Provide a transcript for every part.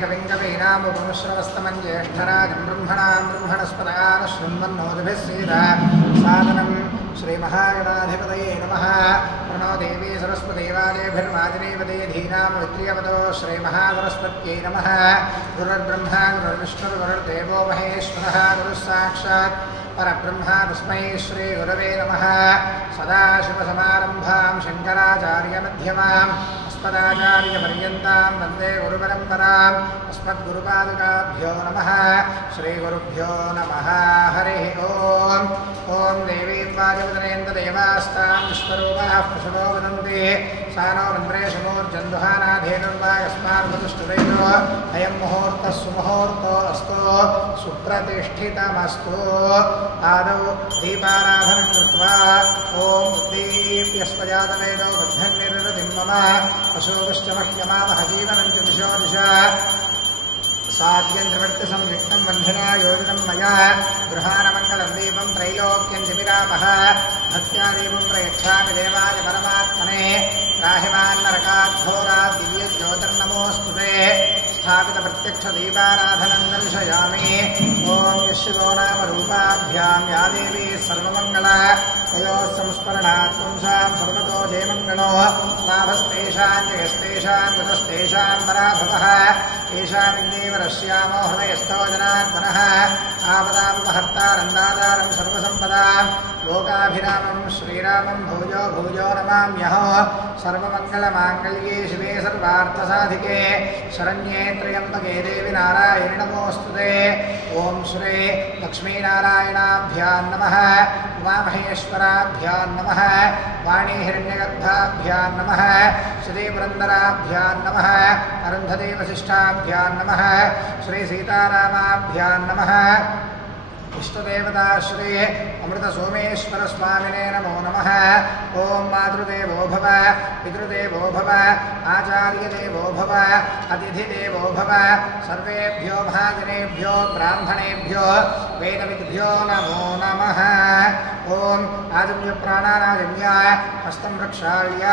कविं कवीनामुपमश्रवस्तमं ज्येष्ठराजं ब्रह्मणां ब्रह्मणस्पदान शृण्वन्नोतिभिः सीदा सादनं श्रीमहागणाधिपतये नमः। प्रणो देवी सरस्वतीवादेभिर्वाजिनीपदे धीनामवित्रियवतो श्रीमहागणस्पत्यै नमः। गुरुर्ब्रह्मा गुरुर्विष्णुर्गुरुर्देवो महेश्वरः गुरुः साक्षात् परब्रह्म तस्मै श्रीगुरवे नमः। सदाशिवसमारम्भां शङ्कराचार्यमध्यमाम् अस्मदाचार्यपर्यन्तां वन्दे गुरुपरम्पराम्। अस्मद्गुरुपादुकाभ्यो नमः। श्रीगुरुभ्यो नमः। हरिः ओम्। ॐ देवी वायुवदनेन्द्रदेवास्तां विश्वरूपाः पशवो वदन्ति सा नो मन्द्रेशमूर्जन्दुहानाधेनुर्वा यस्मान्वतुष्टुवेदो अयं मुहूर्तः सुमुहूर्तो अस्तु सुप्रतिष्ठितमस्तु। आदौ दीपाराधनं कृत्वा ॐ उद्दीप्य स्वजातवेदो बद्धन्निर्वृतिं मम पशुश्च मह्यमामह जीवनं च दिशो दिशा साध्यन्त्रवृत्तिसंयुक्तं बन्धना योजनं मया गृहाणमङ्गलं दीपं त्रैलोक्यं जपिरामः भक्त्या दीपं प्रयच्छामि देवाय परमात्मने राहिमान्नरकाद्घोरात् दिव्यज्योतिर्नमोऽस्तु ते स्थापितप्रत्यक्षदीपाराधनं दर्शयामि। ॐ यशिवो नाम रूपाभ्यां या देवी सर्वमङ्गला तयोः संस्मरणात् पुंसां सर्वतो जयमङ्गलो लाभस्तेषां जयस्तेषां कृतस्तेषां पराभवः येषामिन्देवरश्यामो हृदयस्थो जनार्दनः आपदामुपहर्तारन्दातारं सर्वसम्पदां लोकाभिरामं श्रीरामं भूयो भूयो नमाम्यहो। सर्वमङ्गलमाङ्गल्ये शिवे सर्वार्थसाधिके शरण्ये त्र्यम्बके देवी नारायणि नमोऽस्तुते। ॐ श्री लक्ष्मीनारायणाभ्यां नमः। उमामहेश्वराभ्यां नमः। वाणी हिरण्यगर्भाभ्यां नमः। श्रीपुरन्दराभ्यां नमः। अरुन्धती वसिष्ठाभ्यां नमः। श्रीसीतारामाभ्यां नमः। इष्टदेवता श्री अमृतसोमेश्वरस्वामिने नमो नमः। ॐ मातृदेवो भव पितृदेवो भव आचार्यदेवो भव अतिथिदेवो भव सर्वेभ्यो महाजनेभ्यो ब्राह्मणेभ्यो वेदविद्भ्यो नमो नमः। ॐ आजम्य प्राणानाजम्य हस्तं प्रक्षाल्य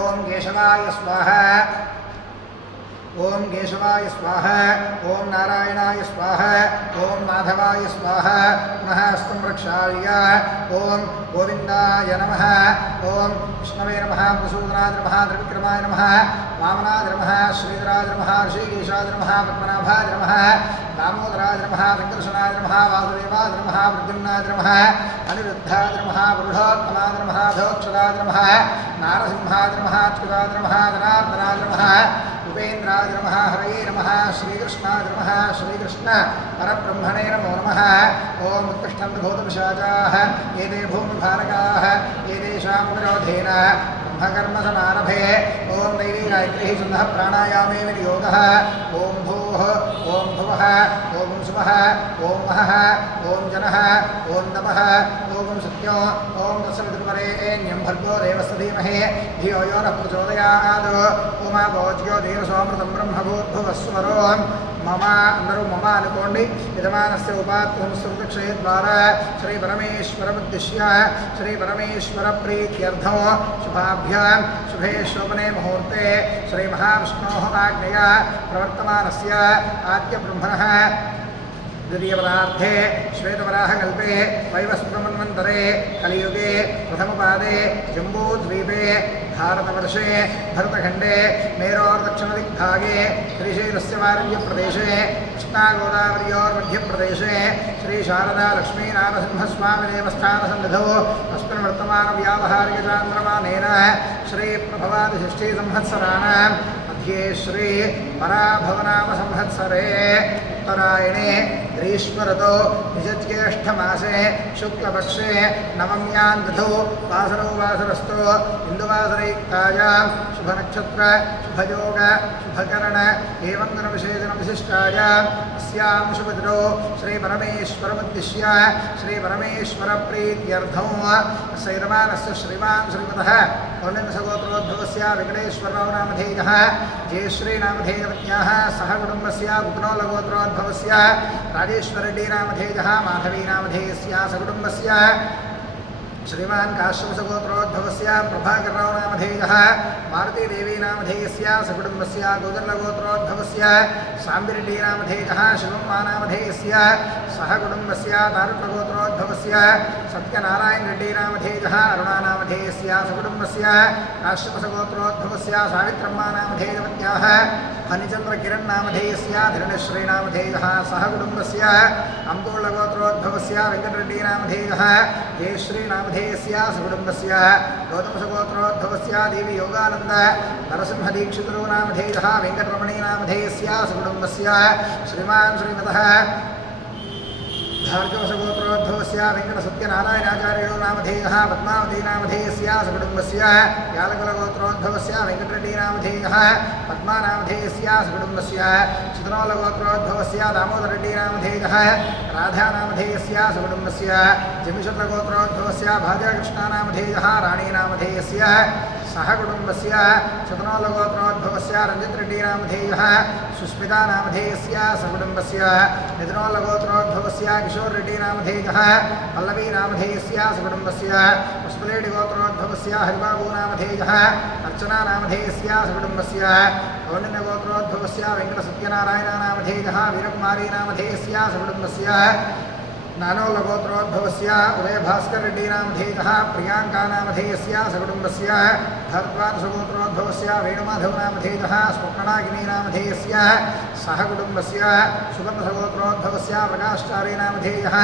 ॐ केशवाय स्वाहा ओम केशवाय स्वाहा ओम नारायणाय स्वाहा ओम माधवाय स्वाहा पुनः हस्तं प्रक्षाल्य ओम गोविंदाय नमः। ओम विष्णवे नमः मधुसूदनाय नमः त्रिविक्रमाय नमः वामनाय नमः श्रीधराय नमः ऋषिकेशाय नमः पद्मनाभाय नमः दामोदराय नमः वेङ्कटेशाय नमः वासुदेवाय नमः प्रद्युम्नाय नमः अनिरुद्धाय नमः पुरुषोत्तमाय नमः अधोक्षराय नमः नारसिंहाय नमः अच्युताय नमः जनार्दनाय नमः उपेन्द्राय नमः हरये नमः श्रीकृष्णाय नमः श्रीकृष्ण परब्रह्मणे नमो नमः। ओम उत्तिष्ठन्तु भूतपिशाचाः एते भूमिभारकाः एतेषां विरोधेन ब्रह्मकर्मसमारभे। ओम दैवी गायत्री छन्दः प्राणायामे विनियोगः। ओम भूः ओम भुवः ओम सुवः ओम महः ओम जनः ओम तपः ओम सत्यो ओम तत्सवितुर्वरेण्यं भर्गो देवस्य धीमहि धियो यो नः प्रचोदयात्। ओमाभोज्यो धीरसोमृतं ब्रह्मभूर्भुवस्वरो मम अंदरू मम अनुकोंडि यजमानस्य उपात्तं सुकृतक्षय द्वारा श्री परमेश्वरमुद्दिश्य श्री परमेश्वर प्रीत्यर्थं शुभाभ्यां शुभे शोभने मुहूर्ते श्री महाविष्णोः आज्ञया प्रवर्तमानस्य आद्यब्रह्मणः द्वितीयपदार्थे श्वेतवराहकल्पे वैवस्वतमन्वन्तरे कलियुगे प्रथमपादे जम्बूद्वीपे भारतवर्षे भरतखण्डे मेरोर्दक्षिणदिग्भागे श्रीशैलस्य वारण्यप्रदेशे कृष्णागोदावर्योर्मध्यप्रदेशे श्रीशारदालक्ष्मीनारसिंहस्वामिदेवस्थानसन्निधौ अस्मिन् वर्तमानव्यावहारिकचान्द्रमानेन श्रीप्रभवादिषष्ठीसंवत्सराणां मध्ये श्री पराभवनामसंवत्सरे उत्तरायणे ग्रीष्मऋतौ निजज्येष्ठमासे शुक्लपक्षे नवम्यां तिथौ वासरौ वासरस्थो इन्दुवासरयुक्तायां शुभनक्षत्र शुभयोग शुभकरण एवं गुणविशेषणविशिष्टायाम् अस्यां शुभतिथौ श्रीपरमेश्वरमुद्दिश्य श्रीपरमेश्वरप्रीत्यर्थं सैरमानस्य श्रीमान् श्रीमतः पौर्णिमसगोत्रोद्भवस्य वेङ्कटेश्वरराव नामधेयः जयश्रीनामधेयवत्याः सह कुटुम्बस्य कुटुनोलगोत्रोद्भवस्य राजेश्वररेड्डी नामधेयः माधवी नामधेयस्य सकुटुम्बस्य श्रीमान् काश्यपसगोत्रोद्भवस्य सकुटुम्बस्यागोत्रोद्भवस्य प्रभाकरराव नामधेयः मारुतीदेवी नामधेयस्य सकुटुम्बस्य गोदर्लगोत्रोद्भवस्य साम्बिरेड्डी नामधेयः शिवम्मा नामधेयस्य सह कुटुम्बस्य तारुण्यगोत्रोद्भवस्य सत्यनारायणरेड्डी नामधेयः अरुणा नामधेयस्य सकुटुम्बस्य काश्यपसगोत्रोद्भवस्य सावित्रम्मा नामधेयवत्याः फणिचन्द्रकिरण్ नामधेयस्य धरणश्री नामधेयः सह कुटुम्बस्य अंबोळगोत्रोद्भवस्य वेंकटरेड्डी नामधेयः जयश्री नामधेयस्य सकुटुम्बस्य गौतमसगोत्रोद्भवस्य देवी योगानंद नरसिंहदीक्षितरो नामधेयः वेंकटरमणी नामधेयस्य सकुटुम्बस्य श्रीमान् श्रीमतः भार्गवसगोत्रोद्भवस्य वेंकटसत्यनारायणाचार्यो नामधेयः पद्मावती नामधेयस्य सकुटुम्बस्य यालकुलगोत्रोद्भवस्य वेंकटरेड्डी नामधेयः पद्मा नामधेयस्य सकुटुम्बस्य चितनोलगोत्रोद्भवस्य दामोदररेड्डी नामधेयः राधा नामधेयस्य सकुटुम्बस्य जमिशट्लगोत्रोद्भवस्य भाजाकृष्णा नामधेयः राणी नामधेयस्य सह कुटुम्बस्य चतनोलगोत्रोद्भवस्य रंजितरेड्डी नामधेयः सुस्मिता नामधेयस्य सकुटुम्बस्य निधनोलगोत्रोद्भवस्य किशोररेड्डी नामधेयः पल्लवी नामधेयस्य सकुटुम्बस्य पुष्पलेडी गोत्रोद्भवस्य हरिबाबू नामधेयः अर्चना नामधेयस्य सकुटुम्बस्य कौंडिन्यगोत्रोद्भवस्य वेंकटसत्यनारायण नामधेयः वीरकुमारी नामधेयस्य सकुटुम्बस्य नानोलगोत्रोद्भवस्य उदयभास्कररेड्डी नामधेयः प्रियांका नामधेयस्य सकुटुम्बस्य भरद्वाजसगोत्रोद्भवस्य वेणुमाधव नामधेयः स्वप्नागिनी नामधेयस्य सह कुटुम्बस्य सुवर्णसगोत्रोद्भवस्य प्रकाशचारी नामधेयः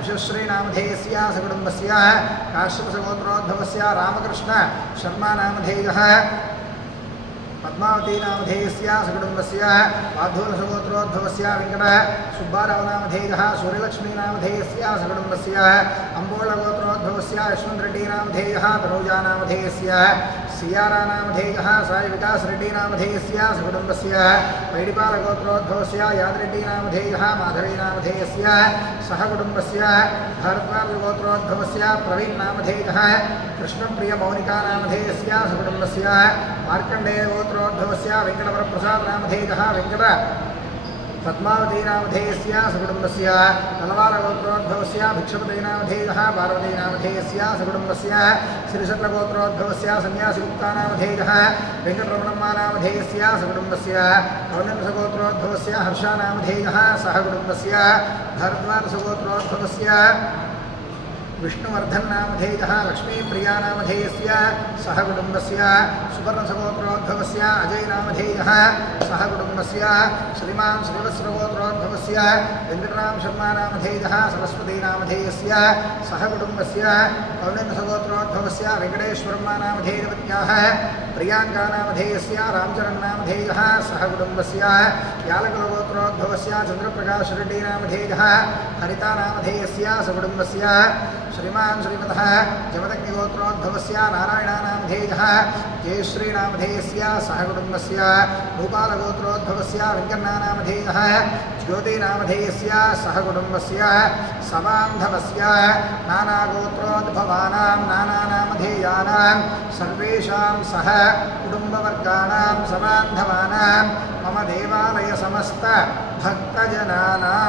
उषश्री नामधेयस्य सकुटुम्बस्य काश्यपसगोत्रोद्भवस्य रामकृष्ण शर्मा नामधेयः पद्मावती नामधेयस्य सकुटुम्बस्य वाधूलसगोत्रोद्भवस्य वेंकट सुब्बाराव नामधेयः सूर्यलक्ष्मी नामधेयस्य सकुटुम्बस्य अंबोळगोत्रोद्भवस्य यशवंतरेड्डी नामधेयः तनूजा नामधेयस्य सियारा नामधेयः साई विकास रेड्डी नामधेयस्य सकुटुम्बस्य वैडिपालगोत्रोद्भवस्य यादरेड्डी नामधेयः माधवी नामधेयस्य सह कुटुम्बस्य भारद्वाजगोत्रोद्भवस्य प्रवीण नामधेयः कृष्णप्रिय मौनिका नामधेयस्य सकुटुम्बस्य मार्कण्डेयगोत्रोद्भवस्य वेंकटवरप्रसाद नामधेयः वेंकट पद्मावती नामधेयस्य सकुटुम्बस्य तलवारगोत्रोद्भवस्य भिक्षपति नामधेयः पार्वती नामधेयस्य सकुटुम्बस्य श्रीशट्लगोत्रोद्भवस्य सन्यासिगुप्ता नामधेयः वेंकटरमणम्मा नामधेयस्य सकुटुम्बस्य कौण्डिन्यसगोत्रोद्भवस्य हर्षा नामधेयः सह कुटुम्बस्य भारद्वाजसगोत्रोद्भवस्य विष्णुवर्धन नामधेयः लक्ष्मीप्रिया नामधेयस्य सह कुटुम्बस्य सुवर्णसगोत्रोद्भवस्य अजय नामधेयः सह कुटुम्बस्य श्रीमान् श्रीवत्सगोत्रोद्भवस्य वेंकटराम शर्मा नामधेयः सरस्वती नामधेयस्य सह कुटुम्बस्य कौण्डिन्यसगोत्रोद्भवस्य वेंकटेश्वरम्मा नामधेयवत्याः प्रियांका नामधेयस्य रामचरण नामधेयः सह कुटुम्बस्य यालकुलगोत्रोद्भवस्य चंद्रप्रकाशरेड्डी नामधेयः हरिता नामधेयस्य सकुटुम्बस्य श्रीमान् श्रीमतः जमदग्निगोत्रोद्भवस्य नारायणा नामधेयः जयश्री नामधेयस्य सह कुटुम्बस्य भूपालगोत्रोद्भवस्य वेंकन्ना नामधेयः ज्योति नामधेयस्य सह कुटुम्बस्य समान्धवस्य नानागोत्रोद्भवानां नानानामधेयानां सर्वेषां सह कुटुम्बवर्गाणां समान्धवानां मम देवालय समस्त भक्तजनानां